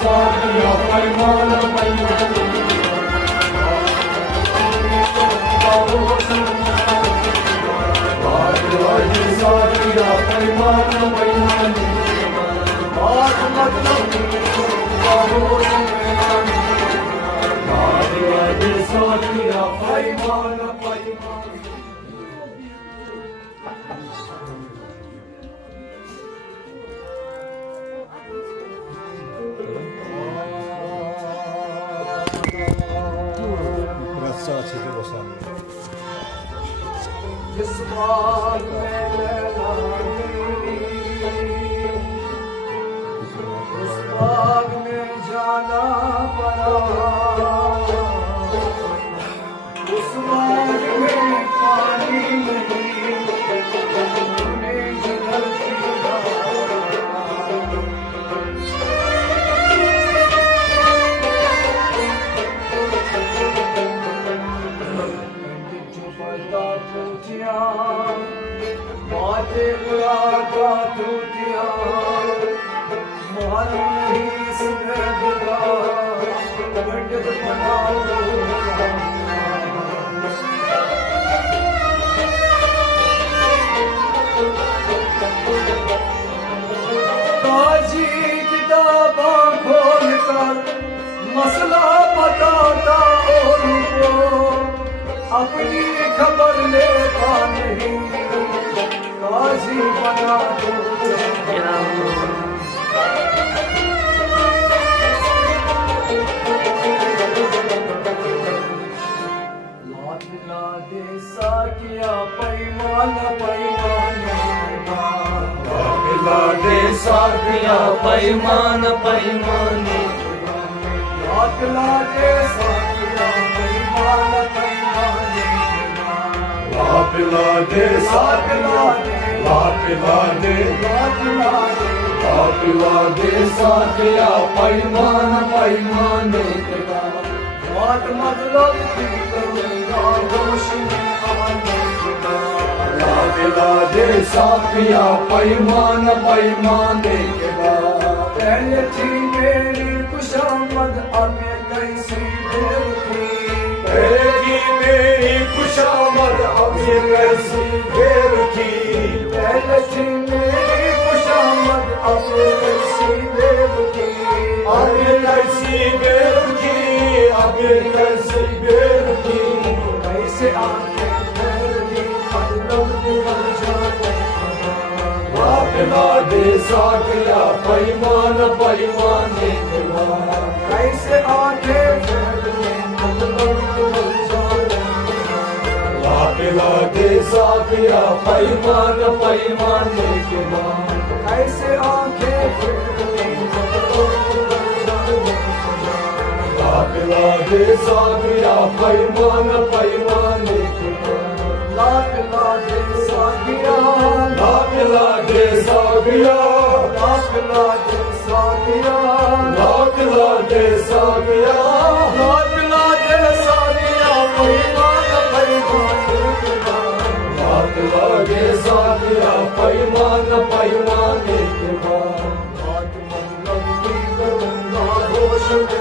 साथिया पैमान पैमाने वादे साथिया पैमान पैमाने बात मतलब वादे साथिया पैमान पैमाने जिस बाग में लैला तेरी उस बाग में जाना पड़ा उस बाग में पानी नहीं तूने जल पिया बातें उड़ाता टूटिया मान नहीं सुनेगा पंडित बनाओ ताजी किताबां खोल कर मसला बताता और को अपनी खबर लेता नहीं काजी बना दो ला दे साकिया पैमान पैमाने ला दे साकिया पैमान पैमाने ला दे साकिया पैमान पैमाने पिला दे साकिया पिला दे पिला दे साकिया पैमान पैमाने बात मतलब की करूँगा रोशनी आने पिला दे साकिया पैमान पैमाने के बाद पहले थी मेरी खुशामद अब कैसी देर थी पहले थी मेरी खुशामद अब ये कैसी देर थी पहले थी मेरी खुशामद अब कैसी देर थी अब ये कैसी देर थी अब ये कैसी देर थी कैसे आंखें ठहरी मतलब निकल जाते पिला दे साकिया पैमान पैमाने के बाद कैसे आंखें ठहरी मतलब निकल जाते पिला दे साकिया पैमान पैमाने के बाद कैसे आंखें ठहरी पिला दे साकिया पैमान पैमाने के बाद पिला दे साकिया पिला दे साकिया पिला दे साकिया पिला दे साकिया पिला दे साकिया पैमान पैमाने के बाद पिला दे साकिया पैमान पैमाने के बाद बात मतलब की करूँगा रोशनी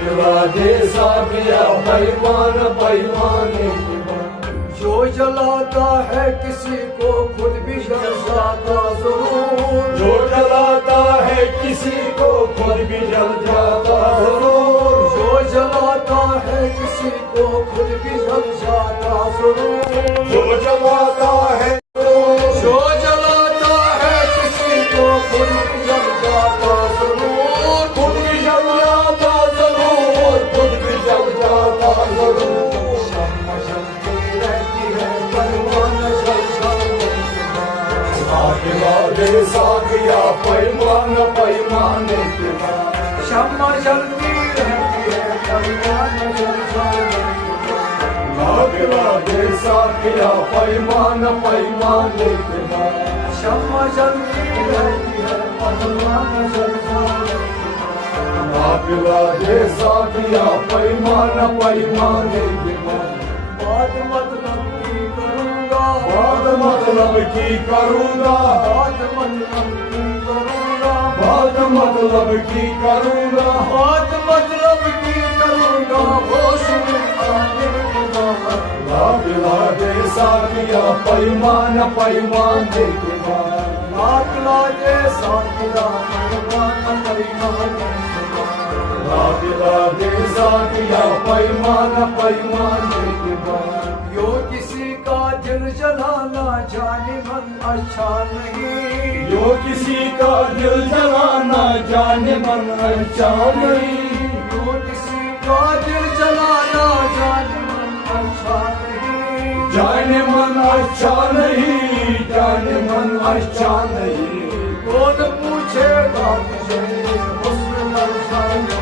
पिला दे साकिया पैमान पैमाने के बाद जो जलाता है किसी को खुद भी जल जाता जरूर जो जलाता है किसी को खुद भी जल जाता जरूर जो जलाता है किसी को खुद भी जल जाता जरूर जो जलाता है जो जलाता है किसी को खुद भी जल जाता जरूर खुद भी जल जाता जरूर खुद भी जल जाता जरूर पिला दे साकिया पैमान पैमाने के बाद शम्मा जलती रहती है पैमान जल जाने पिला दे साकिया पैमान पैमाने के बाद शम्मा जलती रहती है पैमान जल जाने पिला दे साकिया पैमान पैमाने के बाद बात मतलब की करूँगा बात मतलब की करूँगा बात मतलब की करूँगा बात मतलब की करूँगा, बात मतलब की करूँगा, होश में आने के बाद लाग लागे साथिया पैमान पैमान के बाद, लाग लागे साथिया पैमान पैमान के बाद, लाग लागे साथिया पैमान पैमान के बाद। यो किसी का दिल जलाना जाने मन अच्छा नहीं, यो किसी का दिल जलाना जाने मन अच्छा नहीं, यो किसी का दिल जलाना जाने मन अच्छा नहीं, जाने मन अच्छा नहीं, जाने मन अच्छा नहीं। कौन पूछेगा तुझे हुस्न दर्शाने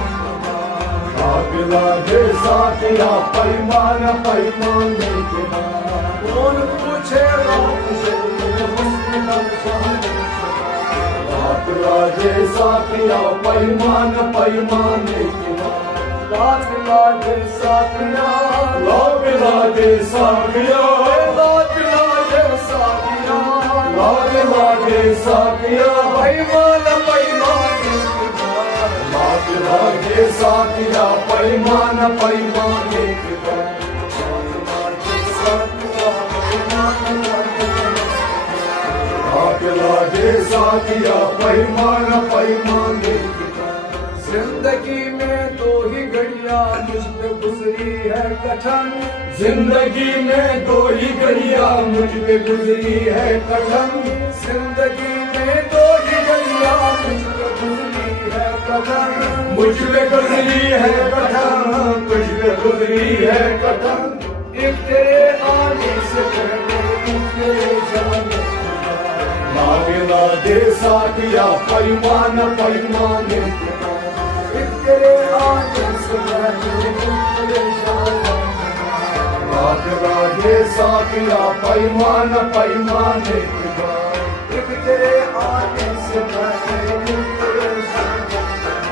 लाग लागे साथिया पैमान पैमान के बाद, कौन पूछेगा तुझे हुस्न दर्शाने लाग लागे साथिया पैमान पैमान के बाद, लाग लागे साथिया, लाग लागे साथिया, लाग लागे साथिया, लाग लागे साथिया पैमान पैमान के बाद, लाग लागे साथिया पैमान पैमान के बाद, लाग लागे साथिया पैमान पैमान के बाद। जिंदगी में दो ही घड़ियां मुझ पे गुजरी है कठिन, जिंदगी में दो ही घड़ियां मुझ पे गुजरी है कठिन, जिंदगी में दो ही घड़ियां मुझ पे गुजरी है कठिन, मुझ पे गुजरी है कठिन, मुझ पे गुजरी है कठिन। एक तेरे आने से पहले एक तेरे जाने के बाद, लागे लागे साथिया पैमान पैमान के बाद, एक तेरे आने से पहले एक तेरे जाने के बाद, लागे लागे साथिया पैमान पैमान के बाद, एक तेरे आने से पहले एक तेरे जाने के बाद,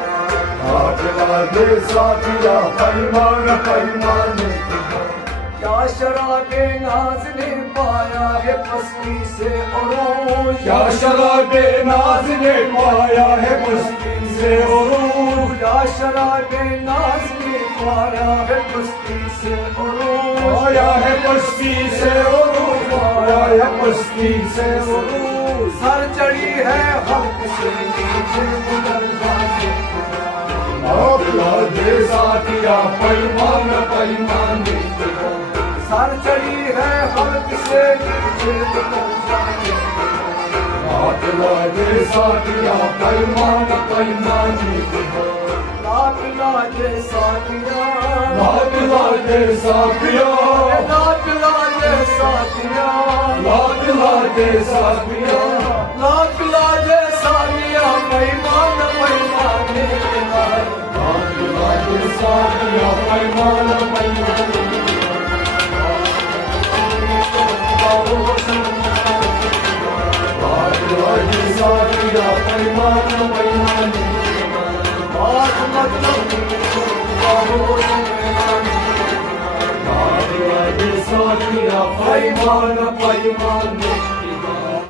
लागे लागे साथिया पैमान पैमान के बाद। क्या शराबे नाज ने पाया है मस्ती से उरूज, क्या शराबे नाज ने पाया है मस्ती से उरूज, क्या शराबे नाज ने पाया है मस्ती से उरूज, पाया है मस्ती से उरूज, पाया है मस्ती से उरूज। सर चढ़ी है हक से नीचे उतर जाने के बाद, लाग लागे साथिया पैमान पैमान के बाद, सर चढ़ी है हल्क से नीचे उतर जाने के बाद, लाग लागे साथिया पैमान पैमान के बाद, लाग लागे साथिया, लाग लागे साथिया, लाग लागे साथिया, लाग लागे साथिया, लाग लागे साथिया पैमान पैमान के बाद, लाग लागे साथिया पैमान पैमान के बाद। साथिया पैमान पैमान बात मतलब साथिया पैमान पैमान।